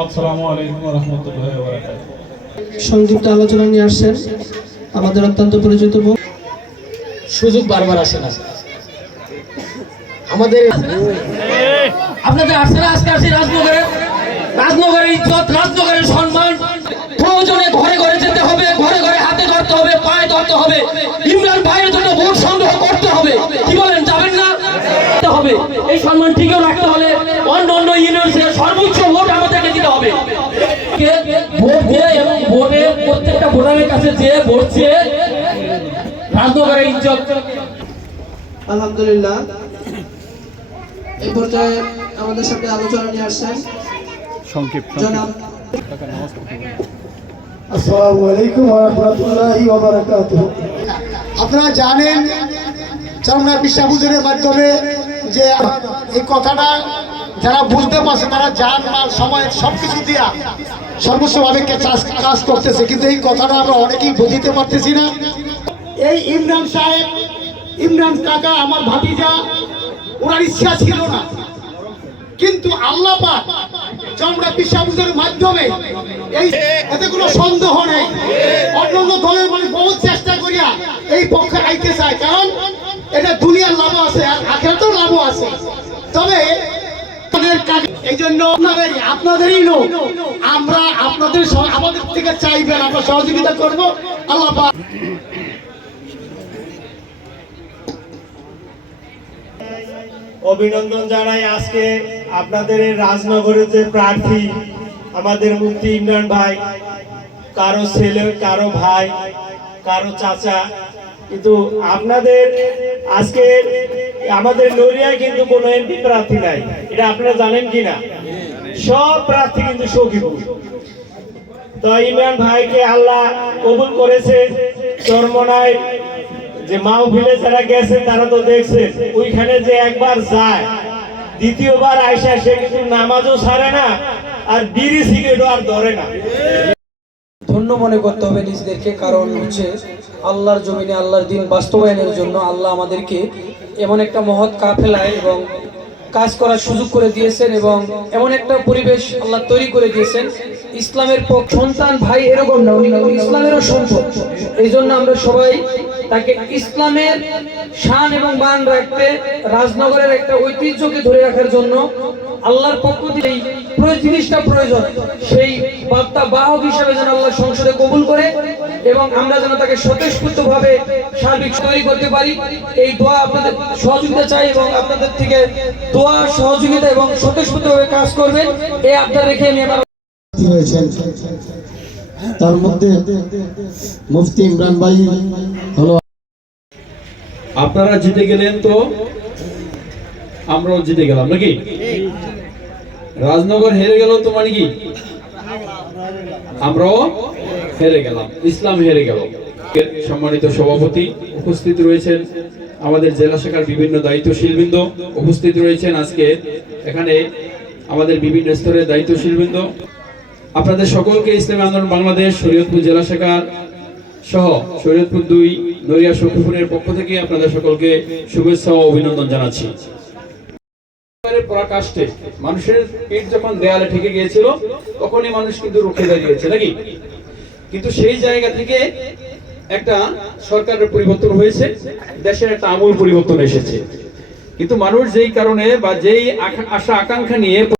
আসসালামু আলাইকুম ওয়া রাহমাতুল্লাহি ওয়া বারাকাতুহু। সংক্ষিপ্ত আলোচনা নিয়ে আসছেন আমাদের অত্যন্ত পরিচিত মুখ। সুযোগ বারবার আসে না আমাদের। আপনাদের আসছে না আজকে আসি রাজনগরের ইজ্জত, রাজনগরের সম্মান। প্রয়োজনে ঘরে ঘরে যেতে হবে, ঘরে ঘরে হাতে ধরতে হবে, পায়ে ধরতে হবে। ইমরান ভাইয়ের জন্য ভোট সংগ্রহ করতে হবে। কি বলেন, যাবেন না? হবে এই সম্মান ঠিকও রাখতে হলে অন্য অন্য ইউনিয়নের সর্বোচ্চ ভোট আমাদেরকে দিতে হবে। ভোট দিয়ে এবং ভোটে প্রত্যেকটা ভোটারের কাছে যে ভোট চেয়ে রাজনগরের ইজ্জত। আলহামদুলিল্লাহ, এই পর্যায়ে আমাদের সাথে আলোচনা নিয়ে আসছেন জনাব। আসসালামু আলাইকুম ওয়া রাহমাতুল্লাহি ওয়া বারাকাতুহু। আপনারা জানেন চরমনাই বিশ্বাস হুজুরের মাধ্যমে যে এই কথাটা যারা বুঝতে পারছে তারা জান মাল সময় সবকিছু দিয়া সর্বস্বভাবে কাজ করতেছে, কিন্তু এই কথাটা আমরা অনেকেই বুঝতে পারতেছি না। এই ইমরান সাহেব, ইমরান কাকা আমার ভাতিজা, ওনার ইচ্ছা ছিল না, কিন্তু আল্লাহ পাক চরমনাই বিশ্বাস হুজুরের মাধ্যমে এই এতে কোনো সন্দেহ নেই অন্য দলের মানুষ বহুত চেষ্টা করিয়া এই পক্ষে আইতে চায়, কারণ এটা দুনিয়ার লাভ আছে আর আখিরাতেও লাভ আছে। তবে এই জন্য আপনাদেরই লোক, আমরা আপনাদের আমাদের থেকে চাইবেন, আমরা সহযোগিতা করব। আল্লাহ পাক অভিনন্দন জানাই আজকে আপনাদের রাজনগরের যে প্রার্থী আমাদের মুফতি ইমরান ভাই, কারো ছেলে, কারো ভাই, কারো চাচা, কিন্তু আপনাদের আজকে আমাদের নড়িয়ায় কিন্তু কোনো এমপি প্রার্থী নাই, এটা আপনারা জানেন কিনা? সব প্রার্থী কিন্তু সখীপুর। তো ইমরান ভাইকে আল্লাহ কবুল করেছে। চরমনাই যে মাহফিলে যারা গেছে তারা তো দেখছেন, ওইখানে যে একবার যায় দ্বিতীয়বার আইসা সে কিন্তু নামাজও ছাড়ে না আর বিড়ি সিগারেটও আর ধরে না। ধন্য মনে করতে হবে নিজেদেরকে, কারণ হচ্ছে আল্লাহর জমিনে আল্লাহর দিন বাস্তবায়নের জন্য আল্লাহ আমাদেরকে এমন একটা মহৎ কাফেলায় এবং কাজ করার সুযোগ করে দিয়েছেন এবং এমন একটা পরিবেশ আল্লাহ তৈরি করে দিয়েছেন। ইসলামের সন্তান ভাই এরকম না, উনি ইসলামেরও সম্পদ। এই জন্য আমরা সবাই তাকে ইসলামের শান এবং মান রাখতে, রাজনগরের একটা ঐতিহ্যকে ধরে রাখার জন্য আল্লাহর পক্ষ থেকে এই জিনিসটা প্রয়োজন, সেই বার্তা বাহক হিসাবে যেন আল্লাহ সংসদে কবুল করে এবং আমরা যেন তাকে স্বতঃস্ফূর্তভাবে সার্বিক তৈরি করতে পারি। এই দোয়া আপনাদের সহযোগিতা চাই এবং আপনাদের থেকে দোয়া, সহযোগিতা এবং স্বতঃস্ফূর্তভাবে কাজ করবেন এই আবদার রেখে আমি আমার হয়েছেন। তার মধ্যে মুফতি ইমরান ভাই হলো। আপনারা জিতে গেলেন তো আমরাও জিতে গেলাম নাকি? রাজনগর হেরে গেল তো মানে কি আমরাও হেরে গেলাম, ইসলাম হেরে গেল। সম্মানিত সভাপতি উপস্থিত রয়েছেন, আমাদের জেলা শাখার বিভিন্ন দায়িত্বশীল বৃন্দ উপস্থিত রয়েছেন আজকে এখানে, আমাদের বিভিন্ন স্তরের দায়িত্বশীল বৃন্দ, আপনাদের সকলকে ইসলামী আন্দোলন বাংলাদেশ শরীয়তপুর জেলা শাখার সহ শরীয়তপুর 2 নড়িয়া সখীপুরের পক্ষ থেকে আপনাদের সকলকে শুভেচ্ছা ও অভিনন্দন জানাচ্ছি। পরাকাষ্ঠে মানুষের পিঠ যখন দেয়ালে ঠেকে গিয়েছিল তখনই মানুষ কিন্তু রুখে দাঁড়িয়েছে নাকি? কিন্তু সেই জায়গা থেকে একটা সরকারের পরিবর্তন হয়েছে, দেশের একটা আমূল পরিবর্তন এসেছে। কিন্তু মানুষ যেই কারণে বা যেই আশা আকাঙ্ক্ষা নিয়ে